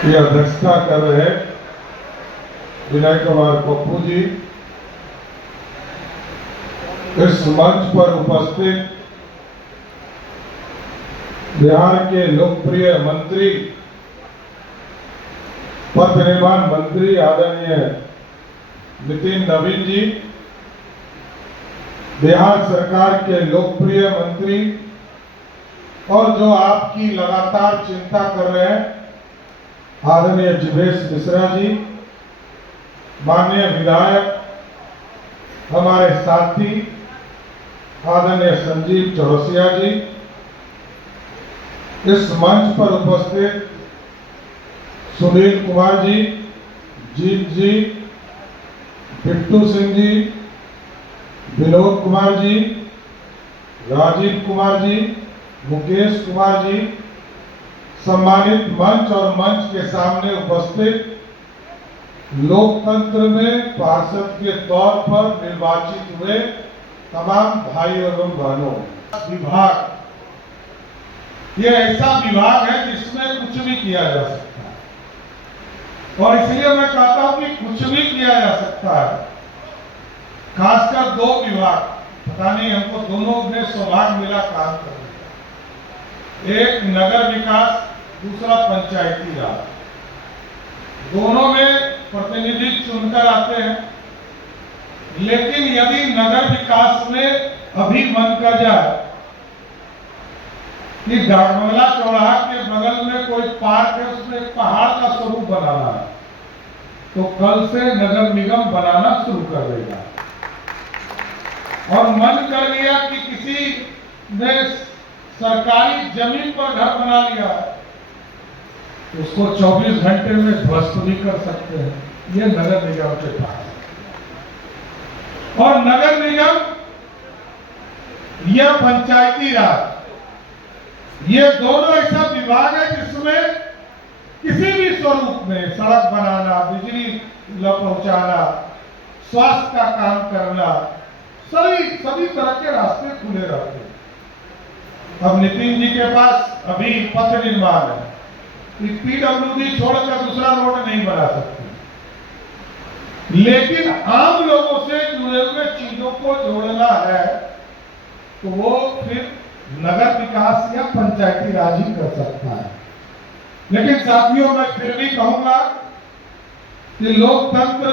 की अध्यक्षता कर रहे विनय कुमार पप्पू जी, इस मंच पर उपस्थित बिहार के लोकप्रिय मंत्री, पथ निर्माण मंत्री आदरणीय नितिन नवीन जी, बिहार सरकार के लोकप्रिय मंत्री और जो आपकी लगातार चिंता कर रहे हैं आदरणीय जिवेश मिश्रा जी, माननीय विधायक हमारे साथी आदरणीय संजीव चौरसिया जी, इस मंच पर उपस्थित सुनील कुमार जी, जीत जी, बिट्टू सिंह जी, विनोद कुमार जी, राजीव कुमार जी, मुकेश कुमार जी, सम्मानित मंच और मंच के सामने उपस्थित लोकतंत्र में पार्षद के तौर पर निर्वाचित हुए तमाम भाई एवं बहनों, विभाग ये ऐसा विभाग है जिसमें कुछ भी किया जा सकता है और इसलिए मैं कहता हूं कि कुछ भी किया जा सकता है। खासकर दो विभाग, पता नहीं हमको दोनों में सौभाग्य मिला काम करने का, एक नगर विकास, दूसरा पंचायती राज। दोनों में प्रतिनिधि चुनकर आते हैं, लेकिन यदि नगर विकास में अभी मन कर जाए कि डाकबंगला चौराहा के बगल में कोई पार्क है, उसमें एक पहाड़ का स्वरूप बनाना है, तो कल से नगर निगम बनाना शुरू कर देगा। और मन कर लिया कि किसी ने सरकारी जमीन पर घर बना लिया, उसको 24 घंटे में ध्वस्त भी कर सकते हैं। ये नगर निगम के पास। और नगर निगम या पंचायती राज, ये दोनों ऐसा विभाग है जिसमें किसी भी स्वरूप में सड़क बनाना, बिजली पहुंचाना, स्वास्थ्य का काम करना, सभी तरह के रास्ते खुले रहते हैं। अब नितिन जी के पास अभी पथ निर्माण है, पीडब्ल्यूडी छोड़कर दूसरा रोड नहीं बना सकते, लेकिन आम लोगों से जुड़े हुए चीजों को जोड़ना है तो वो फिर नगर विकास या पंचायती राज ही कर सकता है। लेकिन साथियों, मैं फिर भी कहूंगा कि लोकतंत्र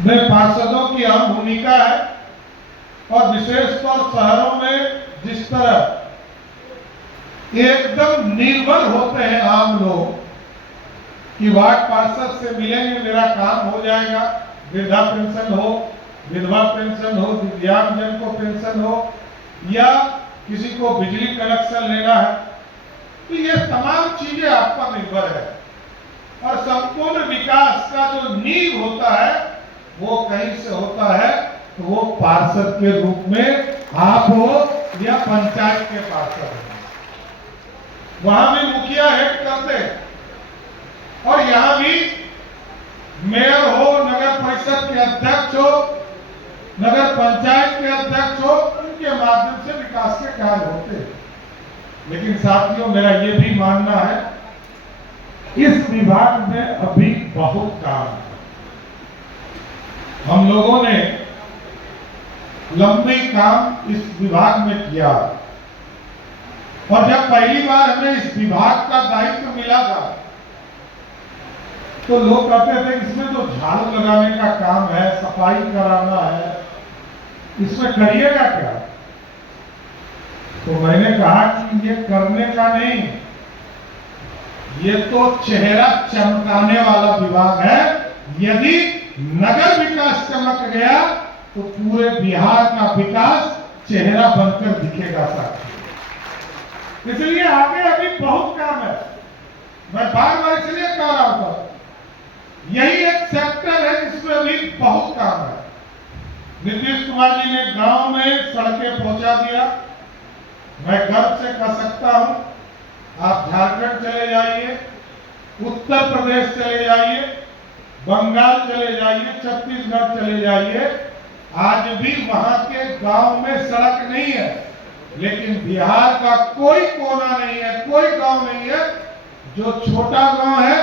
में पार्षदों की अहम भूमिका है और विशेषतौर शहरों में जिस तरह एकदम निर्भर होते हैं आम लोग कि वार्ड पार्षद से मिलेंगे मेरा काम हो जाएगा, वृद्धा पेंशन हो, विधवा पेंशन हो, दिव्यांगजन को पेंशन हो या किसी को बिजली कनेक्शन लेना है, तो ये तमाम चीजें आप पर निर्भर है। और संपूर्ण विकास का जो नींव होता है वो कहीं से होता है, तो वो पार्षद के रूप में आप हो या पंचायत के पार्षद हो। वहां भी मुखिया हेड करते और यहां भी मेयर हो, नगर परिषद के अध्यक्ष हो, नगर पंचायत के अध्यक्ष हो, उनके माध्यम से विकास के कार्य होते हैं। लेकिन साथियों, मेरा ये भी मानना है इस विभाग में अभी बहुत काम है। हम लोगों ने लंबी काम इस विभाग में किया और जब पहली बार हमें इस विभाग का दायित्व मिला था तो लोग कहते थे इसमें तो झाड़ू लगाने का काम है, सफाई कराना है, इसमें करिएगा क्या? तो मैंने कहा कि ये करने का नहीं, ये तो चेहरा चमकाने वाला विभाग है। यदि नगर विकास चमक गया तो पूरे बिहार का विकास चेहरा बनकर दिखेगा साथी। इसलिए आगे अभी बहुत काम है। मैं बार बार इसलिए कह रहा था, यही एक सेक्टर है जिसमें अभी बहुत काम है। नीतीश कुमार जी ने गांव में सड़कें पहुंचा दिया। मैं गर्व से कह सकता हूं, आप झारखंड चले जाइए, उत्तर प्रदेश चले जाइए, बंगाल चले जाइए, छत्तीसगढ़ चले जाइए, आज भी वहां के गांव में सड़क नहीं है, लेकिन बिहार का कोई कोना नहीं है, कोई गांव नहीं है जो छोटा गांव है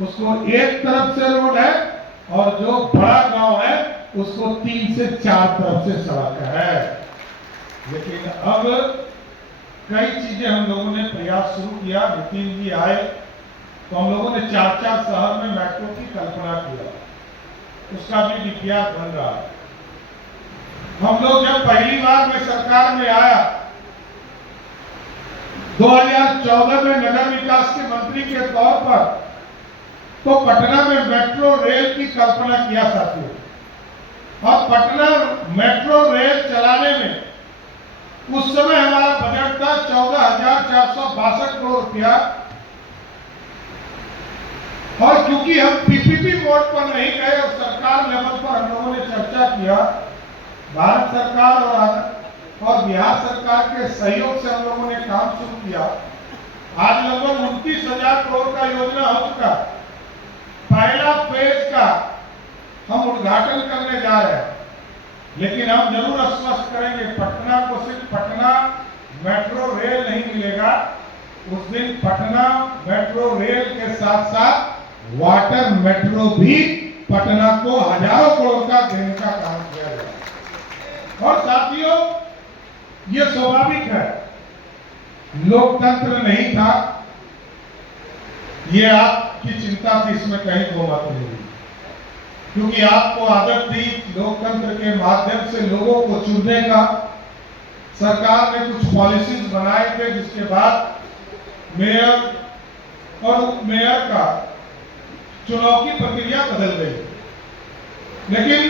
उसको एक तरफ से रोड है और जो बड़ा गांव है उसको 3 से 4 तरफ से सड़क है। लेकिन अब कई चीजें हम लोगों ने प्रयास शुरू किया। नितिन जी आए तो हम लोगों ने 4-4 शहर में मेट्रो की कल्पना किया, उसका भी विज्ञान बन रहा है। हम लोग जब पहली बार मैं सरकार में आया 2014 में नगर विकास के मंत्री के तौर पर, तो पटना में मेट्रो रेल की कल्पना किया साथियों। और पटना मेट्रो रेल चलाने में उस समय हमारा बजट था 14,462 करोड़ रुपया। और क्योंकि हम पीपीपी मोड पर नहीं गए और सरकार लेवल पर हम लोगों ने चर्चा किया, भारत सरकार और बिहार सरकार के सहयोग से हम लोगों ने काम शुरू किया। आज लगभग 29,000 करोड़ का योजना हो चुका। पहला फेज का हम उद्घाटन करने जा रहे हैं, लेकिन हम जरूर आश्वस्त करेंगे पटना को सिर्फ पटना मेट्रो रेल नहीं मिलेगा। उस दिन पटना मेट्रो रेल के साथ साथ वाटर मेट्रो भी पटना को हजारों करोड़ का देने का काम किया गया। और साथियों, ये स्वाभाविक है, लोकतंत्र नहीं था, ये आपकी चिंता थी, इसमें कहीं दो मत नहीं, क्योंकि आपको आदत थी लोकतंत्र के माध्यम से लोगों को चुनने का। सरकार ने कुछ पॉलिसीज बनाए थे, जिसके बाद मेयर और उप मेयर का चुनाव की प्रक्रिया बदल गई। लेकिन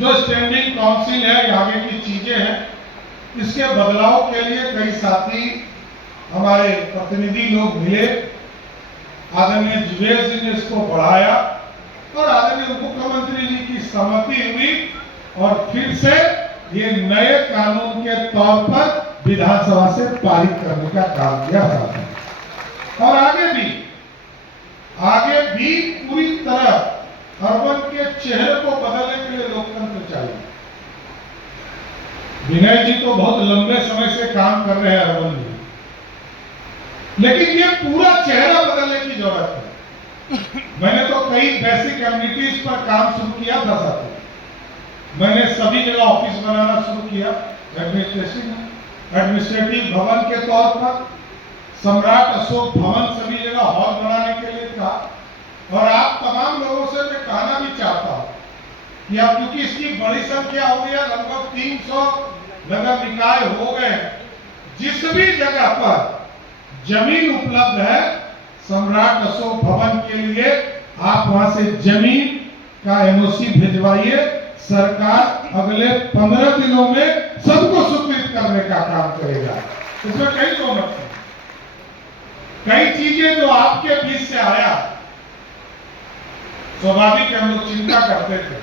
जो स्टैंडिंग काउंसिल है, आगे की चीजें हैं, इसके बदलाव के लिए कई साथी हमारे प्रतिनिधि लोग मिले। आदरणीय जुबेर जी ने इसको बढ़ाया और आदरणीय मुख्यमंत्री जी की सहमति हुई और फिर से ये नए कानून के तौर पर विधानसभा से पारित करने का काम किया जाता है। और आगे भी पूरी तरह अर्बन के चेहरे को बदलने के लिए लोकतंत्र चाहिए। विनय जी तो बहुत लंबे समय से काम कर रहे हैं अर्बन में, लेकिन ये पूरा चेहरा बदलने की जरूरत है। मैंने तो कई बेसिक कम्युनिटीज पर काम शुरू किया था साथियों। मैंने सभी जगह ऑफिस बनाना शुरू किया, एडमिनिस्ट्रेटिव भवन के तौर पर सम्राट अशोक भवन सभी जगह हॉल बनाने के लिए था। और आप तमाम लोगों से मैं कहना भी चाहता हूं कि अब क्योंकि इसकी बड़ी संख्या हो गई है, लगभग 300 नगर निकाय हो गए, जिस भी जगह पर जमीन उपलब्ध है सम्राट अशोक भवन के लिए, आप वहां से जमीन का एनओसी भिजवाइए। सरकार अगले 15 दिनों में सबको स्वीकृत करने का काम करेगा। इसमें कई दो मत नहीं। कई चीजें जो आपके बीच से आया, स्वाभाविक हम लोग चिंता करते थे।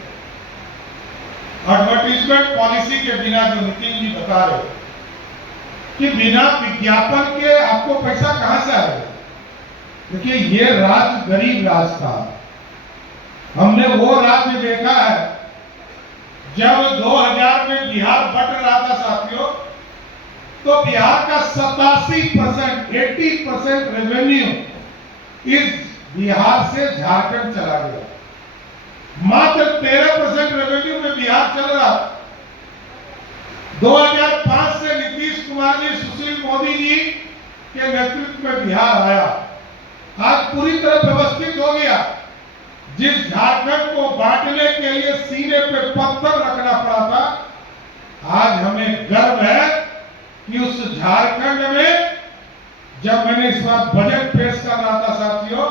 एडवर्टीजमेंट पॉलिसी के बिना, जो नितिन जी बता रहे कि बिना विज्ञापन के आपको पैसा कहां से आएगा। देखिए, ये राज्य गरीब राज था। हमने वो राज्य देखा है जब 2000 में बिहार बट रहा था साथियों, तो बिहार का 87% 80% रेवेन्यू इस बिहार से झारखंड चला गया। मात्र 13% रेवेन्यू में बिहार चल रहा। 2005 से नीतीश कुमार जी, सुशील मोदी जी के नेतृत्व में बिहार आया, आज पूरी तरह व्यवस्थित हो गया। जिस झारखंड को बांटने के लिए सीने पे पत्थर रखना पड़ा था, आज हमें गर्व है कि उस झारखंड में, जब मैंने इस बार बजट पेश कर रहा था साथियों,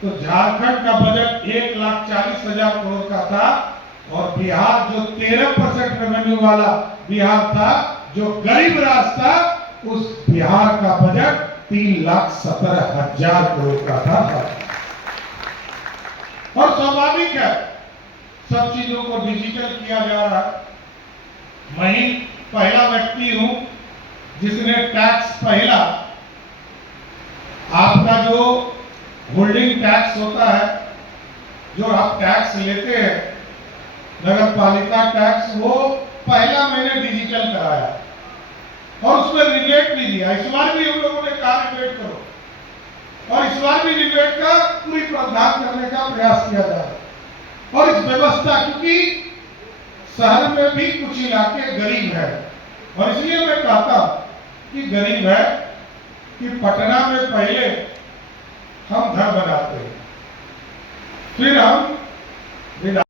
तो झारखंड का बजट 1,40,000 करोड़ का था और बिहार जो 13% रेवेन्यू वाला बिहार था, जो गरीब राज्य था, उस बिहार का बजट 3,17,000 करोड़ का था। और स्वाभाविक है, सब चीजों को डिजिटल किया जा रहा है। मैं ही पहला व्यक्ति हूं जिसने टैक्स पहला, आपका जो होल्डिंग टैक्स होता है, जो आप टैक्स लेते हैं नगर पालिका टैक्स, वो पहला मैंने डिजिटल कराया और उसमें रिबेट भी दिया। इस बार भी हम लोगों ने कहा रिबेट करो, और इस बार भी रिबेट का पूरी प्रावधान करने का प्रयास किया जा रहा है। और इस व्यवस्था, क्योंकि शहर में भी कुछ इलाके गरीब है, और इसलिए मैं कहता हूं कि गरीब है कि पटना में पहले हम घर बनाते हैं, फिर हम